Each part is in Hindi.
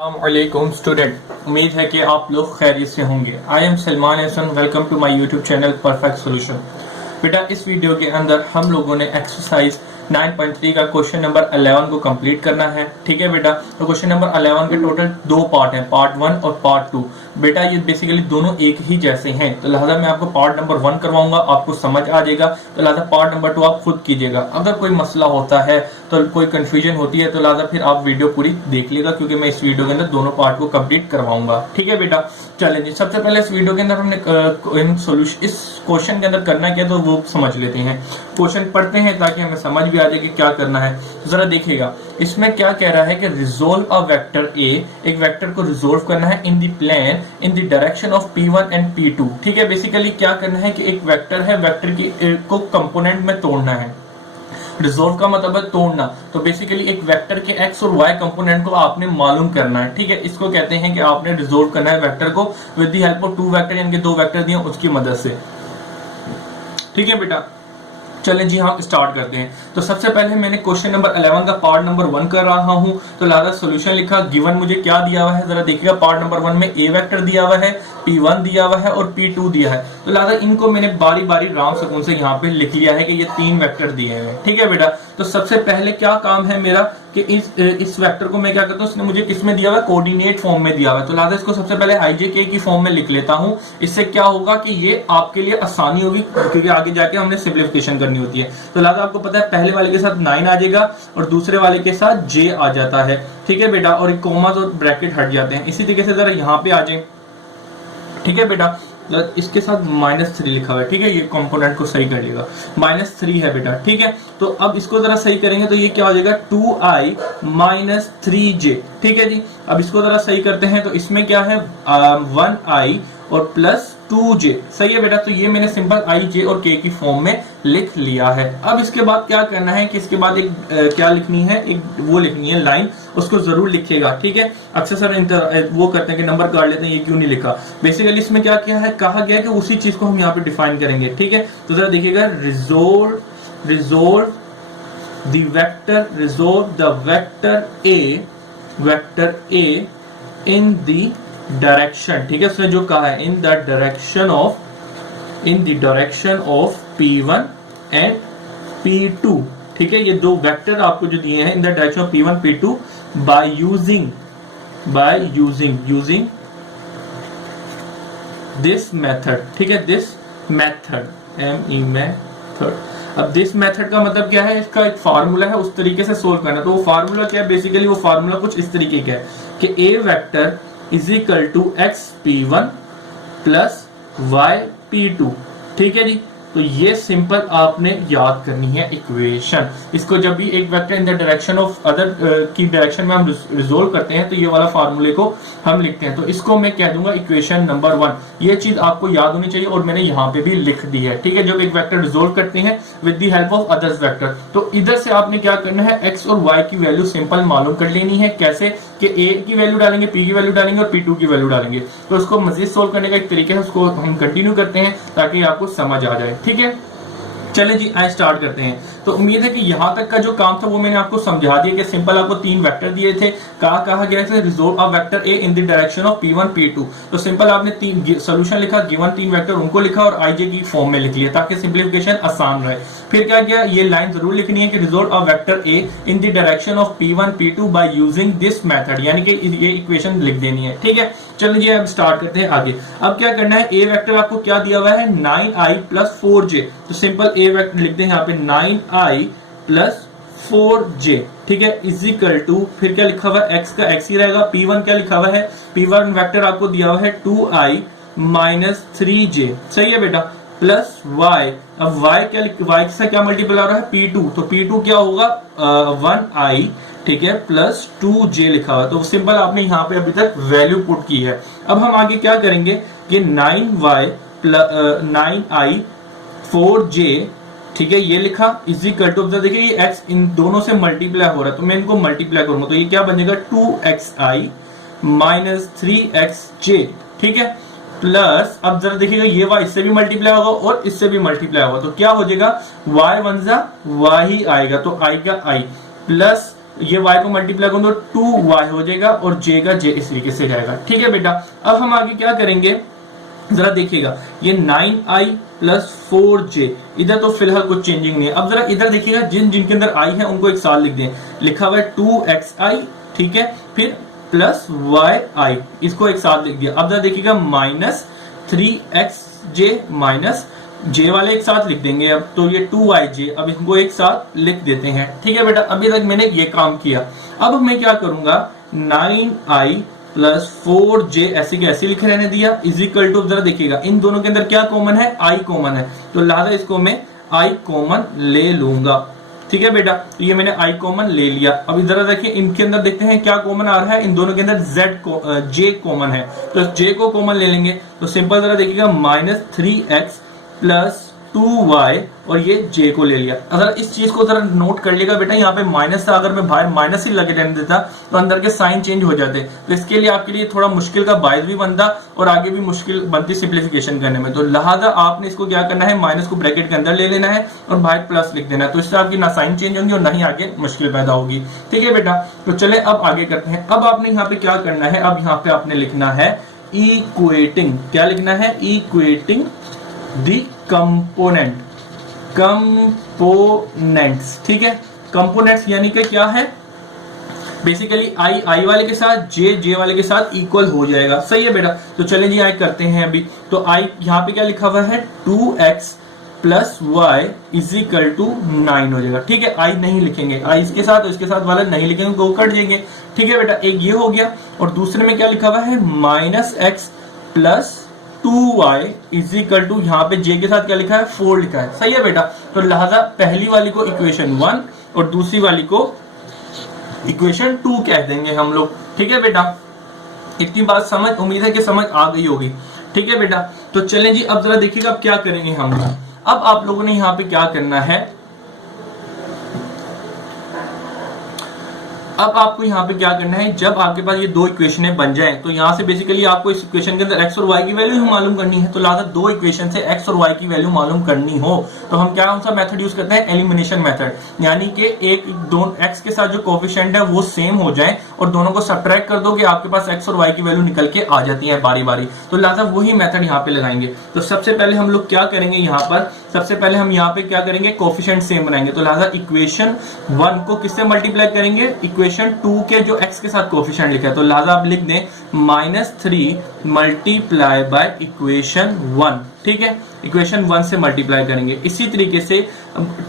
अस्सलामुअलैकुम स्टूडेंट, उम्मीद है कि आप लोग खैरियत से होंगे। I am Salman Hasan, welcome to my YouTube channel perfect solution. बेटा, इस वीडियो के अंदर हम लोगों ने एक्सरसाइज 9.3 का क्वेश्चन नंबर 11 को कंप्लीट करना है। ठीक है बेटा, तो क्वेश्चन नंबर 11 के टोटल दो पार्ट हैं, पार्ट 1 और पार्ट 2। बेटा ये बेसिकली दोनों एक ही जैसे हैं, तो लिहाजा मैं आपको पार्ट नंबर 1 करवाऊंगा, आपको समझ आ जाएगा। तो लिहाजा पार्ट नंबर 2 आप खुद कीजिएगा। अगर कोई मसला होता है तो कोई कंफ्यूजन होती है तो लिहाजा फिर आप वीडियो पूरी देख लेगा, क्योंकि मैं इस वीडियो के अंदर दोनों पार्ट को कंप्लीट करवाऊंगा। ठीक है बेटा, चलें जी। सबसे पहले इस वीडियो के अंदर हमने सोल्यूशन इस क्वेश्चन के अंदर करना क्या तो वो समझ लेते हैं। क्वेश्चन पढ़ते हैं ताकि हमें समझ भी आ जाए कि क्या करना है। तो जरा देखिएगा, इसमें क्या कह रहा है कि रिजोल्व अ वेक्टर ए, एक वेक्टर को रिजोल्व करना है in the plane in the direction of P1 and P2। ठीक है, बेसिकली क्या करना है कि एक वेक्टर है, वेक्टर की को कंपोनेंट में तोड़ना है। रिजोल्व का मतलब है तोड़ना, तो बेसिकली एक वेक्टर के एक्स और वाई कंपोनेंट को आपने मालूम करना है। ठीक है, इसको कहते हैं कि आपने रिजोल्व करना है वेक्टर को with the help of two vector, यानी कि दो वेक्टर दिए उसकी मदद से। ठीक है बेटा, चलें जी हाँ स्टार्ट करते हैं। तो सबसे पहले मैंने क्वेश्चन नंबर 11 का पार्ट नंबर 1 कर रहा हूं, तो लिहाजा सॉल्यूशन लिखा। गिवन मुझे क्या दिया हुआ है जरा देखिएगा। पार्ट नंबर 1 में ए वेक्टर दिया हुआ है, P1 दिया हुआ है और P2 दिया है। तो लिहाजा इनको मैंने बारी बारी राम सकून से यहाँ पे लिख लिया है कि ये तीन वेक्टर दिए हैं। ठीक है बेटा, तो सबसे पहले क्या काम है मेरा कि इस वेक्टर को मैं क्या करता हूँ, उसने मुझे किसमें दिया हुआ है, कोऑर्डिनेट फॉर्म में दिया हुआ है। तो लिहाजा इसको सबसे पहले IJK की फॉर्म में लिख लेता हूँ। इससे क्या होगा कि ये आपके लिए आसानी होगी, क्योंकि आगे जाके हमने सिंप्लीफिकेशन करनी होती है। तो लिहाजा आपको पता है पहले वाले के साथ 9 आ जाएगा और दूसरे वाले के साथ J आ जाता है। ठीक है बेटा, और कोमास और ब्रैकेट हट जाते हैं। इसी तरीके से जरा यहाँ पे आ जाए। ठीक है बेटा, इसके साथ -3 लिखा हुआ है। ठीक है, ये कंपोनेंट को सही करिएगा, -3 है बेटा। ठीक है, तो अब इसको जरा सही करेंगे तो ये क्या हो जाएगा, 2i - 3j। ठीक है जी, अब इसको जरा सही करते हैं तो इसमें क्या है 1i और +2j। सही है बेटा, तो ये मैंने सिंपल i, j और k की फॉर्म में लिख लिया है। अब इसके बाद क्या करना है कि इसके बाद एक क्या लिखनी है, एक वो लिखनी है लाइन, उसको जरूर लिखिएगा। ठीक है, अक्सर सर वो करते हैं कि नंबर काट लेते हैं, ये क्यों नहीं लिखा। बेसिकली इसमें क्या किया है, कहा गया है कि उसी चीज को हम यहाँ पे डिफाइन करेंगे। ठीक है, तो जरा देखिएगा, resolve the vector A in the direction. ठीक है, उसने जो कहा है in the direction of P1 and P2। ठीक है, ये दो वेक्टर आपको जो दिए हैं इन the direction of P1 P2 by using this method. ठीक है, दिस मेथड मेथड। अब दिस मेथड का मतलब क्या है, इसका एक फार्मूला है, उस तरीके से सोल्व करना। तो वो फार्मूला क्या है, बेसिकली वो फार्मूला कुछ इस तरीके का है कि a vector is equal to x P1 plus y P2। ठीक है जी, तो ये सिंपल आपने याद करनी है इक्वेशन। इसको जब भी एक vector in the direction of other की डायरेक्शन में हम रिजोल्व करते हैं तो ये वाला फार्मूले को हम लिखते हैं। तो इसको मैं कह दूंगा इक्वेशन नंबर 1। ये चीज आपको याद होनी चाहिए और मैंने यहाँ पे भी लिख दी है। ठीक है, जब एक वेक्टर रिजोल्व करते हैं with the help of others vector, तो इधर से आपने क्या करना है, x और y की वैल्यू सिंपल मालूम कर लेनी है। कैसे कि a की वैल्यू डालेंगे, p की वैल्यू डालेंगे और P2 की वैल्यू डालेंगे। तो उसको मजीद सोल्व करने का एक तरीका है, उसको हम कंटिन्यू करते हैं ताकि आपको समझ आ जाए। ठीक है, चलें जी आए स्टार्ट करते हैं। तो उम्मीद है कि यहाँ तक का जो काम था वो मैंने आपको समझा दिया कि सिंपल आपको तीन वेक्टर दिए थे। कहा गया है resolve a vector A in the direction of P1 P2। तो सिंपल आपने तीन सॉल्यूशन लिखा, गिवन तीन वेक्टर उनको लिखा और IJ की फॉर्म में लिख लिया ताकि सिंप्लीफिकेशन आसान रहे। फिर क्या किया, ये लाइन जरूर लिखनी है कि resolve a vector A in the direction of P1 P2 by using this method, यानी कि ये इक्वेशन लिख देनी है। ठीक है, चलिए अब स्टार्ट करते हैं आगे। अब क्या करना है, ए वेक्टर आपको क्या दिया हुआ है, 9i + 4j। तो सिंपल ए वेक्टर लिखते हैं यहाँ पे 9i + 4j। ठीक है, इज इक्वल टू, फिर क्या लिखा हुआ है, x का x ही रहेगा। P1 क्या लिखा हुआ है, P1 वेक्टर आपको दिया हुआ है 2i - 3j। सही है बेटा, प्लस y। अब y क्या, y से क्या मल्टीप्लाई हो रहा है, P2। तो P2 क्या होगा 1i, ठीक है, + 2j लिखा हुआ है। तो सिंपल आपने यहाँ पे अभी तक वैल्यू पुट की है। अब हम आगे क्या करेंगे कि 9i 4j, ठीक है, ये लिखा इज इक्वल टू, देखिए ये x इन दोनों से मल्टीप्लाई हो रहा है तो मैं इनको मल्टीप्लाई करूंगा तो ये क्या बनेगा 2xi - 3xj। ठीक है, प्लस अब जरा देखिएगा ये y इससे भी मल्टीप्लाई होगा और इससे भी मल्टीप्लाई होगा तो क्या हो जाएगा y 1 जा y ही आएगा तो i का i प्लस ये y को मल्टीप्लाई करूँ तो 2y हो जाएगा और j का j इस तरीके से जाएगा। ठीक है बेटा, अब हम आगे क्या करेंगे जरा देखिएगा, ये 9i प्लस 4j, इधर तो फिलहाल कुछ चेंजिंग नहीं है। अब जरा इधर देखिएगा, जिन जिनके अंदर i है उनको एक साथ लिख दें, लिखा हुआ है 2xi, ठीक है, फिर प्लस yi, इसको एक साथ लिख दिया। अब जरा देखिएगा माइनस 3xj माइनस j वाले एक साथ लिख देंगे, अब तो ये 2yj, अब इनको एक साथ लिख देते हैं। ठीक है बेटा, अभी तक मैंने ये काम किया। अब मैं क्या करूंगा, 9i प्लस 4j ऐसे के ऐसे लिखे रहने दिया, इज इक्वल टू, जरा देखिएगा इन दोनों के अंदर क्या कॉमन है, i कॉमन है, तो लिहाजा इसको मैं i कॉमन ले लूंगा। ठीक है बेटा, तो ये मैंने i कॉमन ले लिया। अब इधर देखिए, इनके अंदर देखते हैं क्या कॉमन आ रहा है, इन दोनों के अंदर j कॉमन है, तो j को कॉमन ले लेंगे। तो सिंपल जरा देखिएगा, माइनस 3x प्लस 2y और ये j को ले लिया। अगर इस चीज को जरा नोट कर लिएगा बेटा, यहाँ पे माइनस था, अगर मैं बाहर माइनस ही लगे रहने देता तो अंदर के साइन चेंज हो जाते, तो इसके लिए आपके लिए थोड़ा मुश्किल का बायस भी बनता और आगे भी मुश्किल बनती सिंप्लीफिकेशन करने में। तो लिहाजा आपने इसको क्या करना है, माइनस को ब्रैकेट के अंदर ले लेना है और बाहर प्लस लिख देना है, तो इससे आपकी ना साइन चेंज होंगी और ना ही आगे मुश्किल पैदा होगी। ठीक है बेटा, तो चले अब आगे करते हैं। अब आपने यहाँ पे क्या करना है, अब यहाँ पे आपने लिखना है इक्वेटिंग, क्या लिखना है, इक्वेटिंग दी कंपोनेंट्स। ठीक है, कंपोनेंट्स यानी कि क्या है, बेसिकली i वाले के साथ j वाले के साथ इक्वल हो जाएगा। सही है बेटा, तो चलिए जी आई करते हैं अभी। तो i यहाँ पे क्या लिखा हुआ है, 2x plus y is equal to 9 हो जाएगा। ठीक है, i नहीं लिखेंगे, i इसके साथ और इसके साथ वाला नहीं लिखेंगे, तो कट देंगे। ठीक है बेटा, एक ये हो गया, और दूसरे में क्या लिखा हुआ है, minus x plus 2y is equal to, यहाँ पे j के साथ क्या लिखा है, 4 लिखा है। सही है बेटा, तो लिहाजा पहली वाली को इक्वेशन 1 और दूसरी वाली को इक्वेशन 2 कह देंगे हम लोग। ठीक है बेटा, इतनी बात समझ, उम्मीद है कि समझ आ गई होगी। ठीक है बेटा, तो चलें जी, अब जरा देखिएगा अब क्या करेंगे हम। अब आप लोगों ने यहाँ पे क्या करना है, अब आपको यहाँ पे क्या करना है, जब आपके पास ये दो इक्वेशनें बन जाएं, तो यहाँ से बेसिकली आपको इस इक्वेशन के अंदर x और y की वैल्यू ही मालूम करनी है। तो लिहाजा दो इक्वेशन से x और y की वैल्यू मालूम करनी हो तो हम क्या कौन सा मेथड यूज करते हैं, एलिमिनेशन मेथड, यानी कि एक दोनों x के साथ जो कोफिशिएंट है वो सेम हो जाए और दोनों को सब्ट्रैक्ट कर दो कि आपके पास x और y की वैल्यू निकल के आ जाती है बारी बारी। तो लिहाजा वही मेथड यहाँ पे लगाएंगे। तो सबसे पहले हम लोग क्या करेंगे, यहाँ पर सबसे पहले हम यहाँ पे क्या करेंगे, कोफिशिएंट सेम बनाएंगे। तो लिहाजा इक्वेशन 1 को किससे मल्टीप्लाई करेंगे, इक्वेशन 2 के जो x के साथ कोफिशिएंट लिखा है, तो लिहाजा आप लिख दें -3 मल्टीप्लाई बाय इक्वेशन 1। ठीक है, इक्वेशन 1 से मल्टीप्लाई करेंगे। इसी तरीके से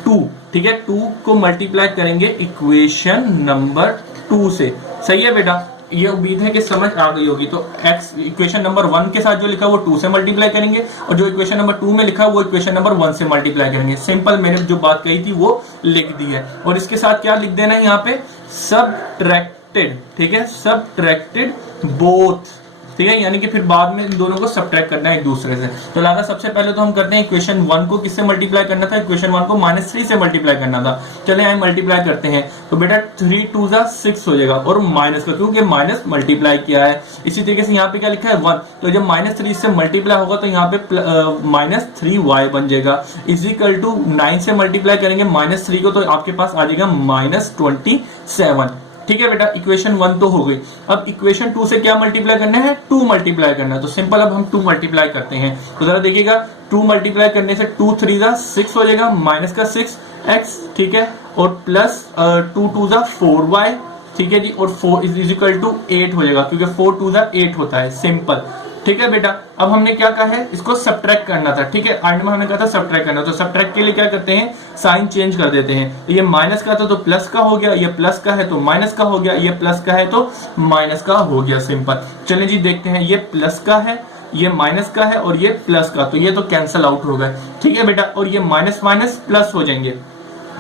2, ठीक है, 2 को मल्टीप्लाई करेंगे इक्वेशन नंबर 2 से। सही है बेटा, ये उम्मीद है कि समझ आ गई होगी। तो x इक्वेशन नंबर 1 के साथ जो लिखा है वो 2 से मल्टीप्लाई करेंगे और जो इक्वेशन नंबर 2 में लिखा है वो इक्वेशन नंबर 1 से मल्टीप्लाई करेंगे। सिंपल, मैंने जो बात कही थी वो लिख दी है। और इसके साथ क्या लिख देना है यहाँ पे, सबट्रैक्टेड। ठीक है, सबट्रैक्टेड बोथ। ठीक है, यानी कि फिर बाद में इन दोनों को सब्ट्रैक्ट करना है एक दूसरे से। तो लिहाजा सबसे पहले तो हम करते हैं, इक्वेशन 1 को किससे मल्टीप्लाई करना था, इक्वेशन 1 को -3 से मल्टीप्लाई करना था। चले हम मल्टीप्लाई करते हैं, तो बेटा 3 2 6 हो जाएगा और माइनस का, क्योंकि माइनस मल्टीप्लाई किया है। इसी तरीके से यहाँ पे क्या लिखा है 1, तो जब -3 से मल्टीप्लाई होगा तो यहाँ पे -3y बन जाएगा, इज इक्वल टू 9 से मल्टीप्लाई करेंगे -3 को, तो आपके पास आ जाएगा -27। ठीक है बेटा, इक्वेशन 1 तो हो गई। अब इक्वेशन 2 से क्या मल्टीप्लाई करना है, 2 मल्टीप्लाई करना है। तो सिंपल, अब हम 2 मल्टीप्लाई करते हैं। तो जरा देखिएगा, 2 मल्टीप्लाई करने से 2 3 6 हो जाएगा, माइनस का 6x, ठीक है, और प्लस 2 2 4y, ठीक है जी, और 4 इज इक्वल टू 8 हो जाएगा, क्योंकि 4 2 8 होता है। सिंपल, ठीक है बेटा। अब हमने क्या कहा है, इसको सब्ट्रैक्ट करना था। ठीक है, एंड में हमने कहा था सब्ट्रैक्ट करना, तो सब्ट्रैक्ट के लिए क्या करते हैं, साइन चेंज कर देते हैं। ये माइनस का था तो प्लस का हो गया, ये प्लस का है तो माइनस का हो गया, ये प्लस का है तो माइनस का हो गया। सिंपल, चलिए जी देखते हैं, ये प्लस का है, ये माइनस का है और ये प्लस का, तो ये तो कैंसल आउट हो गए। ठीक है बेटा, और ये माइनस माइनस प्लस हो जाएंगे,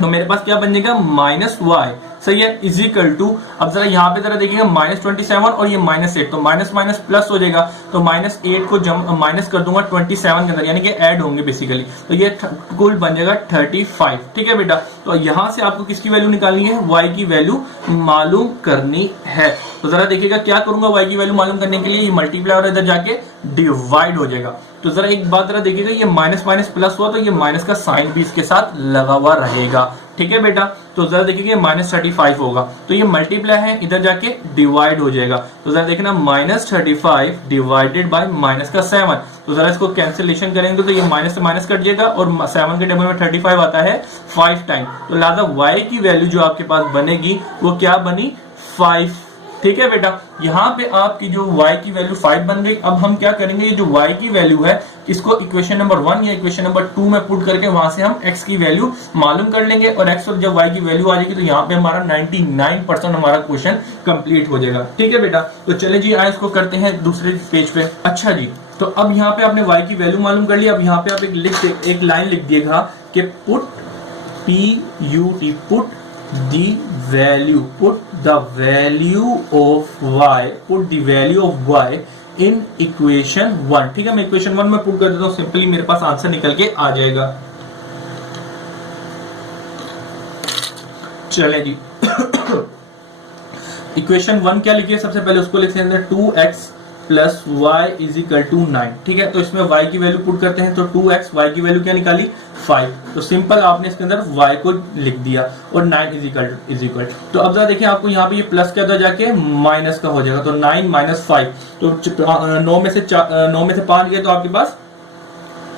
तो मेरे पास क्या बन जाएगा, -y। सही है, इज इक्वल टू, अब जरा यहाँ पे जरा देखिएगा, -27 और ये -8, तो माइनस माइनस प्लस हो जाएगा, तो -8 को माइनस कर दूंगा 27 के अंदर, यानी कि ऐड होंगे बेसिकली, तो ये कुल बन जाएगा 35। ठीक है बेटा, तो यहाँ से आपको किसकी वैल्यू निकालनी है, y की वैल्यू मालूम करनी है। तो जरा देखिएगा क्या करूंगा, y की वैल्यू मालूम करने के लिए ये मल्टीप्लाई और इधर जाके डिवाइड हो जाएगा। तो जरा एक बात जरा देखिएगा, ये माइनस माइनस प्लस हुआ तो ये माइनस का साइन भी इसके साथ लगा हुआ रहेगा। ठीक है बेटा। तो जरा देखिए -35 होगा, तो ये मल्टीप्लाई है, इधर जाके डिवाइड हो जाएगा। तो जरा देखना -35 डिवाइडेड बाय -7, तो जरा इसको कैंसिलेशन करेंगे तो ये माइनस से माइनस कट जाएगा और 7 के टेबल में 35 आता है 5 टाइम। तो लिहाजा y की वैल्यू जो आपके पास बनेगी वो क्या बनी 5। ठीक है बेटा, यहाँ पे आपकी जो y की वैल्यू 5 बन गई। अब हम क्या करेंगे, ये जो y की वैल्यू है इसको इक्वेशन नंबर 1 या इक्वेशन नंबर 2 में पुट करके वहां से हम x की वैल्यू मालूम कर लेंगे और x और जब y की वैल्यू आ जाएगी तो यहाँ पे हमारा 99% हमारा क्वेश्चन कंप्लीट हो जाएगा। ठीक है बेटा, तो चले जी आए इसको करते हैं दूसरे पेज पे। अच्छा जी, तो अब यहाँ पे आपने y की वैल्यू मालूम कर लिया। अब यहाँ पे आप एक लाइन लिख दिएगा कि put PUT put the value, put the value of y, put the value of y in equation 1। ठीक है, मैं इक्वेशन 1 में पुट कर देता हूं, सिंपली मेरे पास आंसर निकल के आ जाएगा। चले जी इक्वेशन 1 क्या लिखिए, सबसे पहले उसको लिखते हैं 2x plus y is equal to 9। ठीक है, तो इसमें y की वैल्यू पुट करते हैं, तो 2x, y की वैल्यू क्या निकाली 5, तो सिंपल आपने इसके अंदर y को लिख दिया और 9 इज इक्वल। तो अब जरा देखिए आपको यहाँ पे ये प्लस के अंदर जाके माइनस का हो जाएगा, तो 9 माइनस 5, तो 9 में से 5 गया तो आपके पास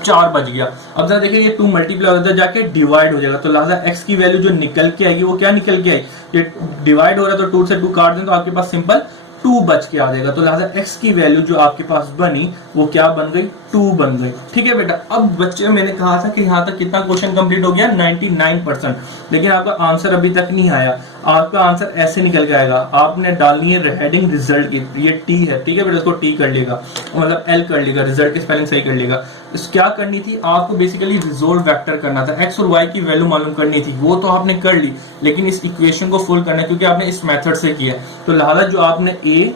4 बच गया। अब जरा देखिए ये 2 मल्टीप्लाई होता जाके डिवाइड हो जाएगा, तो लिहाजा x की वैल्यू जो निकल के आएगी वो क्या निकल के आएगी, ये डिवाइड हो रहा है तो 2 से 2 काट दें तो आपके पास सिंपल 2 बच के आ जाएगा। तो लिहाजा x की वैल्यू जो आपके पास बनी वो क्या बन गई 2 बन गई। ठीक है बेटा, अब बच्चे मैंने कहा था कि यहाँ तक कितना क्वेश्चन कंप्लीट हो गया 99%, लेकिन आपका आंसर अभी तक नहीं आया। आपका आंसर ऐसे निकल के आएगा, आपने डालनी है हेडिंग रिजल्ट की, ये t है। ठीक है बेटा, इसको t कर लेगा, मतलब l कर लेगा, रिजल्ट की स्पेलिंग सही कर लेगा। क्या करनी थी आपको, बेसिकली रिजोल्व वेक्टर करना था, x और y की वैल्यू मालूम करनी थी, वो तो आपने कर ली, लेकिन इस इक्वेशन को फुल करना है क्योंकि आपने इस मेथड से किया। तो लिहाजा जो आपने a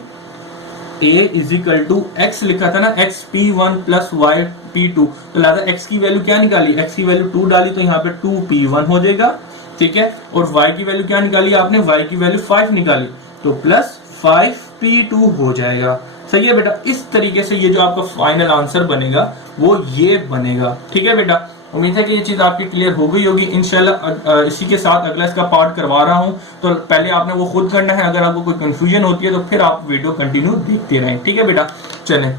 is equal to x लिखा था ना, x p1 plus y p2, तो लिहाजा x की वैल्यू क्या निकाली, x की वैल्यू 2 डाली तो यहाँ पे 2p1 हो जाएगा। ठीक है, और y की वैल्यू क्या निकाली आपने, y की वैल्यू 5 निकाली तो प्लस 5p2 हो जाएगा। सही है बेटा, इस तरीके से ये जो आपका फाइनल आंसर बनेगा वो ये बनेगा। ठीक है बेटा, उम्मीद है कि ये चीज आपकी क्लियर हो गई होगी। इंशाल्लाह इसी के साथ अगला इसका पार्ट करवा रहा हूं, तो पहले आपने वो खुद करना है। अगर आपको कोई कंफ्यूजन होती है तो फिर आप वीडियो कंटिन्यू देखते रहें। ठीक है बेटा, चलें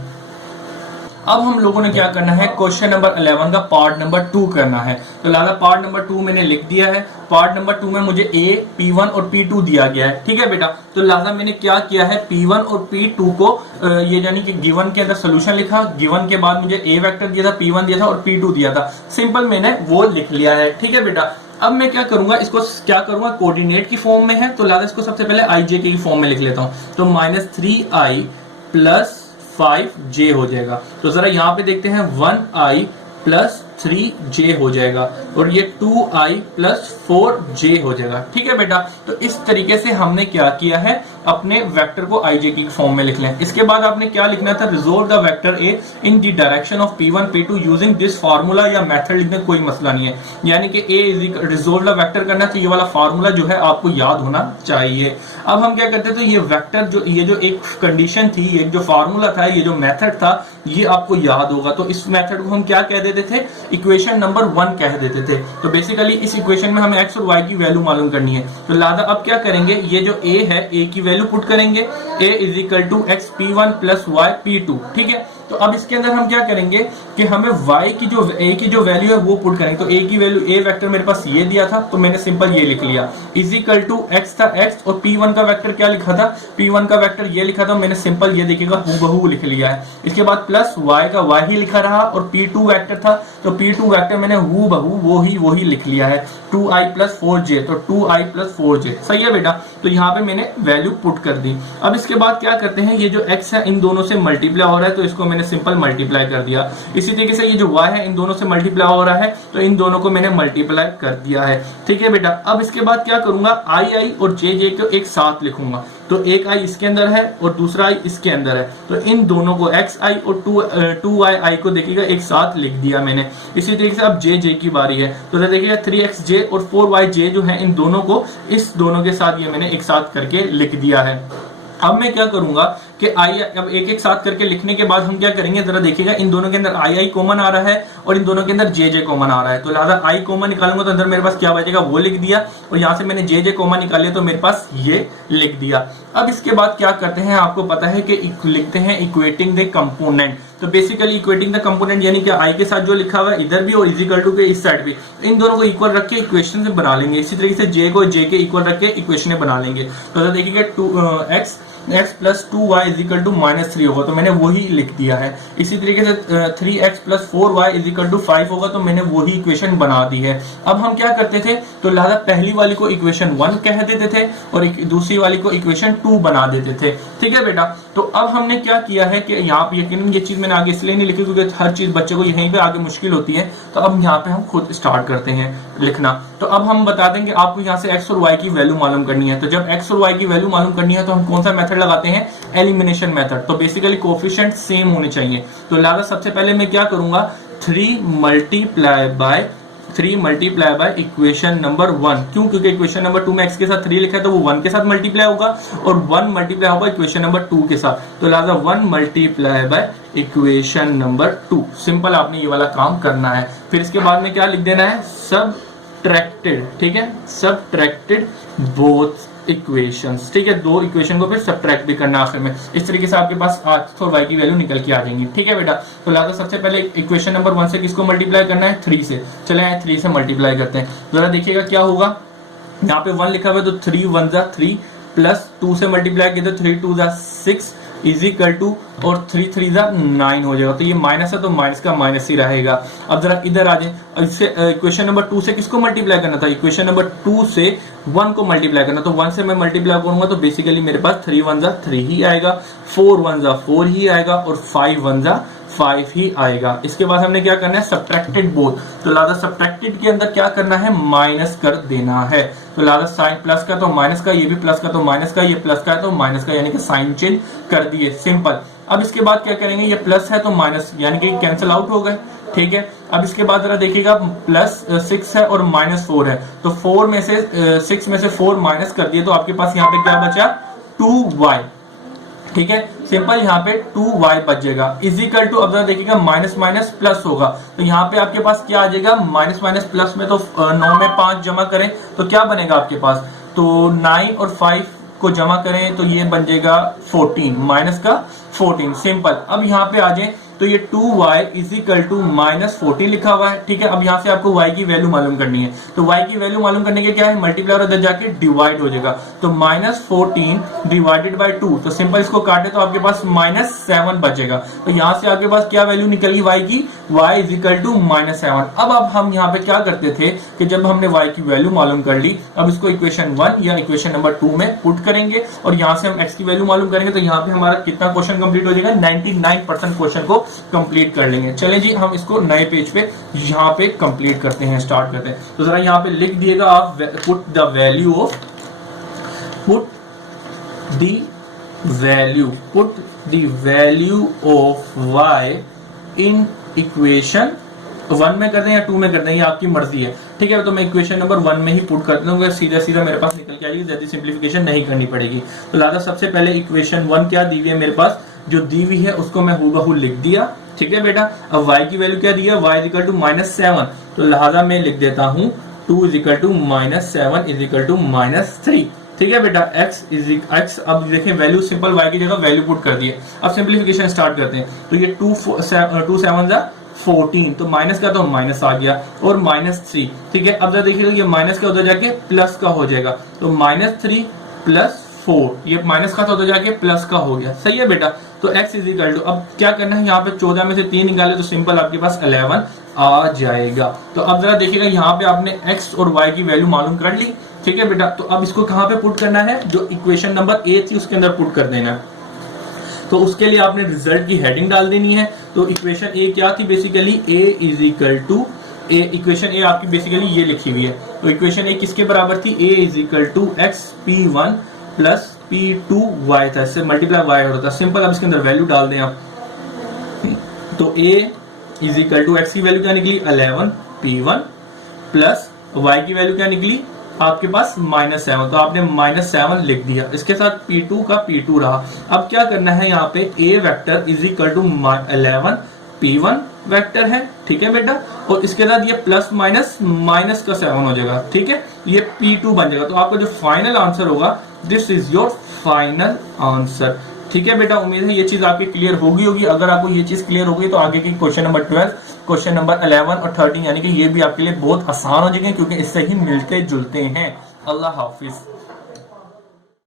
अब हम लोगों ने क्या करना है, क्वेश्चन नंबर 11 का पार्ट नंबर 2 करना है। तो लिहाजा पार्ट नंबर 2 मैंने लिख दिया है। पार्ट नंबर 2 में मुझे a, p1 और p2 दिया गया है। ठीक है बेटा, तो लिहाजा मैंने क्या किया है, p1 और p2 को ये यानी कि गिवन के अंदर सोल्यूशन लिखा, गिवन के बाद मुझे a वेक्टर दिया था, p1 दिया था और p2 दिया था, सिंपल मैंने वो लिख लिया है। ठीक है बेटा, अब मैं क्या करूंगा, इसको क्या करूंगा, कोऑर्डिनेट की फॉर्म में है, तो लिहाजा इसको सबसे पहले ij की फॉर्म में लिख लेता हूं, तो -3i प्लस 5j हो जाएगा। तो जरा यहाँ पे देखते हैं 1i प्लस 3j हो जाएगा और ये 2i प्लस 4j हो जाएगा। ठीक है बेटा, तो इस तरीके से हमने क्या किया है, अपने वेक्टर को ij की फॉर्म में लिख लें। इसके बाद आपने क्या लिखना था, resolve the vector a in the direction of p1 p2 using this formula, या मेथड लिखने कोई मसला नहीं है, यानी कि a रिजोल्व द वेक्टर करना चाहिए, ये वाला फार्मूला जो है आपको याद होना चाहिए। अब हम क्या करते थे, ये वेक्टर जो ये जो एक कंडीशन थी, ये जो फार्मूला था, ये जो मेथड था, ये आपको याद होगा। तो इस मेथड को हम क्या कह देते थे, इक्वेशन नंबर 1 कह देते थे। तो बेसिकली इस इक्वेशन में हमें x और y की वैल्यू मालूम करनी है। तो लिहाजा अब क्या करेंगे, ये जो a है, a की वैल्यू पुट करेंगे, a is equal to x p1 plus y p2। ठीक है, तो अब इसके अंदर हम क्या करेंगे कि हमें y की जो a की जो वैल्यू है वो पुट करेंगे। तो a की वैल्यू, a वेक्टर मेरे पास ये दिया था तो मैंने सिंपल ये लिख लिया, इज इक्वल टू x था x, और p1 का वेक्टर क्या लिखा था, p1 का वेक्टर ये लिखा था, मैंने सिंपल ये देखिएगा हूबहू लिख लिया है। इसके बाद प्लस y का y ही लिखा रहा, और p2 वेक्टर था तो p2 वेक्टर मैंने हूबहू वो ही लिख लिया है, 2i प्लस 4j, तो 2i प्लस 4j। सही है बेटा, तो यहाँ पे मैंने वैल्यू पुट कर दी। अब इसके बाद क्या करते हैं, ये जो x है इन दोनों से मल्टीप्लाई हो रहा है तो इसको मैंने सिंपल मल्टीप्लाई कर दिया। इसी तरीके से ये जो y है इन दोनों से मल्टीप्लाई हो रहा है तो इन दोनों को मैंने मल्टीप्लाई कर दिया है। ठीक है बेटा, अब इसके बाद क्या करूंगा, i और j को एक साथ लिखूंगा, तो एक i इसके अंदर है और दूसरा i इसके अंदर है, तो इन दोनों को xi और 2i को देखिएगा एक साथ लिख दिया मैंने। इसी तरीके से अब j की बारी है, तो देखिएगा 3xj और 4yj जो है इन दोनों को इस दोनों के साथ ये मैंने एक साथ करके लिख दिया है। अब मैं क्या करूंगा कि आई, अब एक एक साथ करके लिखने के बाद हम क्या करेंगे, जरा देखिएगा, इन दोनों के अंदर आई कॉमन आ रहा है और इन दोनों के अंदर जे कॉमन आ रहा है, तो लिहाजा आई कॉमन निकालूंगा तो अंदर मेरे पास क्या बचेगा वो लिख दिया, और यहां से मैंने जे कॉमन निकाले तो मेरे पास ये लिख दिया। अब इसके बाद क्या करते हैं, आपको पता है कि लिखते हैं इक्वेटिंग द कंपोनेंट। तो बेसिकली इक्वेटिंग द कंपोनेंट यानी कि आई के साथ जो लिखा हुआ है इधर भी और इक्वल टू के इस साइड भी, इन दोनों को इक्वल रख के इक्वेशन से बना लेंगे। इसी तरीके से जे को जे के इक्वल रख के इक्वेशन बना लेंगे। तो देखिए x plus 2y is equal to -3 होगा, तो मैंने वही लिख दिया है। इसी तरीके से 3x plus 4y is equal to 5 होगा, तो मैंने वही इक्वेशन बना दी है। अब हम क्या करते थे, तो लिहाजा पहली वाली को इक्वेशन 1 कह देते थे और दूसरी वाली को इक्वेशन 2 बना देते थे। ठीक है बेटा, तो अब हमने क्या किया है कि यहाँ पे यकीनन ये चीज मैंने आगे इसलिए नहीं लिखी क्योंकि हर चीज बच्चे को यहीं पे आगे मुश्किल होती है, तो अब यहाँ पे हम खुद स्टार्ट करते हैं लिखना। तो अब हम बता देंगे आपको यहाँ से x और y की वैल्यू मालूम करनी है। तो जब x और y की वैल्यू मालूम करनी है तो हम कौन सा मेथड लगाते हैं, एलिमिनेशन मेथड। तो बेसिकली कोफिशिएंट सेम होने चाहिए। तो लिहाजा सबसे पहले मैं क्या करूंगा, 3 मल्टीप्लाई बाय इक्वेशन नंबर 1। क्यों, क्योंकि इक्वेशन नंबर 2 में x के साथ 3 लिखा है तो वो 1 के साथ मल्टीप्लाई होगा और 1 मल्टीप्लाई होगा इक्वेशन नंबर 2 के साथ। तो लिहाजा 1 multiply by equation number 2। Simple, आपने ये वाला काम करना है। फिर इसके बाद में क्या लिख देना है, सबट्रैक्टेड। ठीक है, सबट्रैक्टेड बोथ इक्वेशंस। ठीक है, दो इक्वेशन को फिर सबट्रैक्ट भी करना आखिर में। इस तरीके से आपके पास x और y की वैल्यू निकल के आ जाएंगी। ठीक है बेटा, तो लिहाजा सबसे पहले इक्वेशन नंबर 1 से किसको मल्टीप्लाई करना है, 3 से। चले 3 से मल्टीप्लाई करते हैं, जरा देखिएगा क्या होगा। यहाँ पे 1 लिखा हुआ है तो 3 1 जा 3 प्लस 2 से मल्टीप्लाई किया तो 3 2 जा 6 इज इक्वल टू, और 3 3 जा 9 हो जाएगा। तो ये माइनस है तो माइनस का माइनस ही रहेगा। अब जरा इधर आ जाए, इससे इक्वेशन नंबर 2 से किसको मल्टीप्लाई करना था, इक्वेशन नंबर 2 से 1 को मल्टीप्लाई करना। तो 1 से मैं मल्टीप्लाई करूंगा तो बेसिकली मेरे पास 3 1 जा 3 ही आएगा, 4 1 जा 4 ही आएगा और 5 1 जा 5 ही आएगा। इसके बाद हमने क्या करना है, सबट्रैक्टेड बोथ। तो लिहाजा सबट्रैक्टेड के अंदर क्या करना है, माइनस कर देना है। तो लिहाजा साइन प्लस का तो माइनस का, ये भी प्लस का तो माइनस का, ये प्लस का है तो माइनस का, यानी कि साइन चेंज कर दिए। सिंपल। अब इसके बाद क्या करेंगे, ये प्लस है तो माइनस, यानी कि कैंसिल आउट हो गए। ठीक है, अब इसके बाद जरा देखिएगा, प्लस 6 है और माइनस 4 है, तो 4 में से 6 में से 4 माइनस कर दिए तो आपके पास यहाँ पे क्या बचा, 2y। ठीक है, सिंपल, यहाँ पे 2y बचेगा इजिकल टू, अब जरा देखिएगा माइनस माइनस प्लस होगा, तो यहाँ पे आपके पास क्या आ जाएगा, माइनस माइनस प्लस में तो 9 में 5 जमा करें तो क्या बनेगा आपके पास, तो 9 और 5 को जमा करें तो ये बन जाएगा 14, माइनस का 14। सिंपल। अब यहाँ पे आ जाए तो ये 2y इज इक्वल टू -14 लिखा हुआ है। ठीक है, अब यहाँ से आपको y की वैल्यू मालूम करनी है, तो y की वैल्यू मालूम करने के क्या है, मल्टीप्लाई और उधर जाके डिवाइड हो जाएगा, तो -14 डिवाइडेड बाय 2, तो सिंपल इसको काटे तो आपके पास -7 बचेगा। तो यहाँ से आपके पास क्या वैल्यू निकली y की, y इज इक्वल टू -7। अब हम यहाँ पे क्या करते थे कि जब हमने y की वैल्यू मालूम कर ली, अब इसको इक्वेशन 1 या इक्वेशन नंबर 2 में पुट करेंगे और यहाँ से हम x की वैल्यू मालूम करेंगे, तो यहाँ पे हमारा कितना क्वेश्चन कंप्लीट हो जाएगा, 99% क्वेश्चन को कंप्लीट कर लेंगे। चलें जी, हम इसको नए पेज पे यहाँ पे कंप्लीट करते हैं, स्टार्ट करते हैं। तो जरा यहाँ पे लिख दिएगा आप, put the value of y in equation 1 में कर दें या 2 में कर दें, ये आपकी मर्जी है। ठीक है, तो मैं इक्वेशन नंबर 1 में ही पुट कर दूंगा, सीधा सीधा मेरे पास निकल के आएगी, ज्यादा सिंप्लीफिकेशन नहीं करनी पड़ेगी। तो लिहाजा सबसे पहले इक्वेशन 1 क्या दी हुई है मेरे पास, जो दी हुई है उसको मैं हूबहू लिख दिया। ठीक है बेटा, अब y की वैल्यू क्या दी है, y इज इक्वल टू -7, तो लिहाजा मैं लिख देता हूं 2 is equal to -7 is equal to -3। ठीक है बेटा, x अब देखें वैल्यू सिंपल y की जगह वैल्यू पुट कर दिए। अब सिंप्लीफिकेशन स्टार्ट करते हैं, तो ये 2 7 14, तो माइनस का तो माइनस आ गया और -3। ठीक है, अब जरा देखिए ये माइनस का उधर जाके प्लस का हो जाएगा, तो -3 प्लस 4, ये माइनस का था उधर जाके प्लस का हो गया। सही है बेटा, तो x इज इक्वल टू, अब क्या करना है, यहाँ पे 14 में से 3 निकाले तो सिंपल आपके पास 11 आ जाएगा। तो अब जरा देखिएगा यहाँ पे आपने x और y की वैल्यू मालूम कर ली। ठीक है बेटा, तो अब इसको कहाँ पे पुट करना है, जो इक्वेशन नंबर a थी उसके अंदर पुट कर देना है। तो उसके लिए आपने रिजल्ट की हेडिंग डाल देनी है। तो इक्वेशन a क्या थी, basically a is equal to, equation a आपकी बेसिकली ये लिखी हुई है। तो इक्वेशन a किसके बराबर थी, a is equal to x p1 plus p2y था, इससे मल्टीप्लाई y होता था। सिंपल, अब इसके अंदर वैल्यू डाल दें आप, तो a is equal to x की वैल्यू क्या निकली 11 p1 प्लस y की वैल्यू क्या निकली आपके पास -7, तो आपने -7 लिख दिया। इसके साथ P2 का P2 रहा। अब क्या करना है, यहाँ पे A vector is equal to 11 P1 vector है, ठीक है बेटा। और इसके साथ ये प्लस माइनस माइनस का 7 हो जाएगा, ठीक है, ये P2 बन जाएगा। तो आपका जो फाइनल आंसर होगा, this is your final answer, ठीक है बेटा। उम्मीद है ये चीज आपकी क्लियर होगी। अगर आपको ये चीज क्लियर होगी तो आगे की क्वेश्चन नंबर 12, क्वेश्चन नंबर 11 और 13 यानी कि ये भी आपके लिए बहुत आसान हो जाएंगे, क्योंकि इससे ही मिलते जुलते हैं। अल्लाह हाफिज।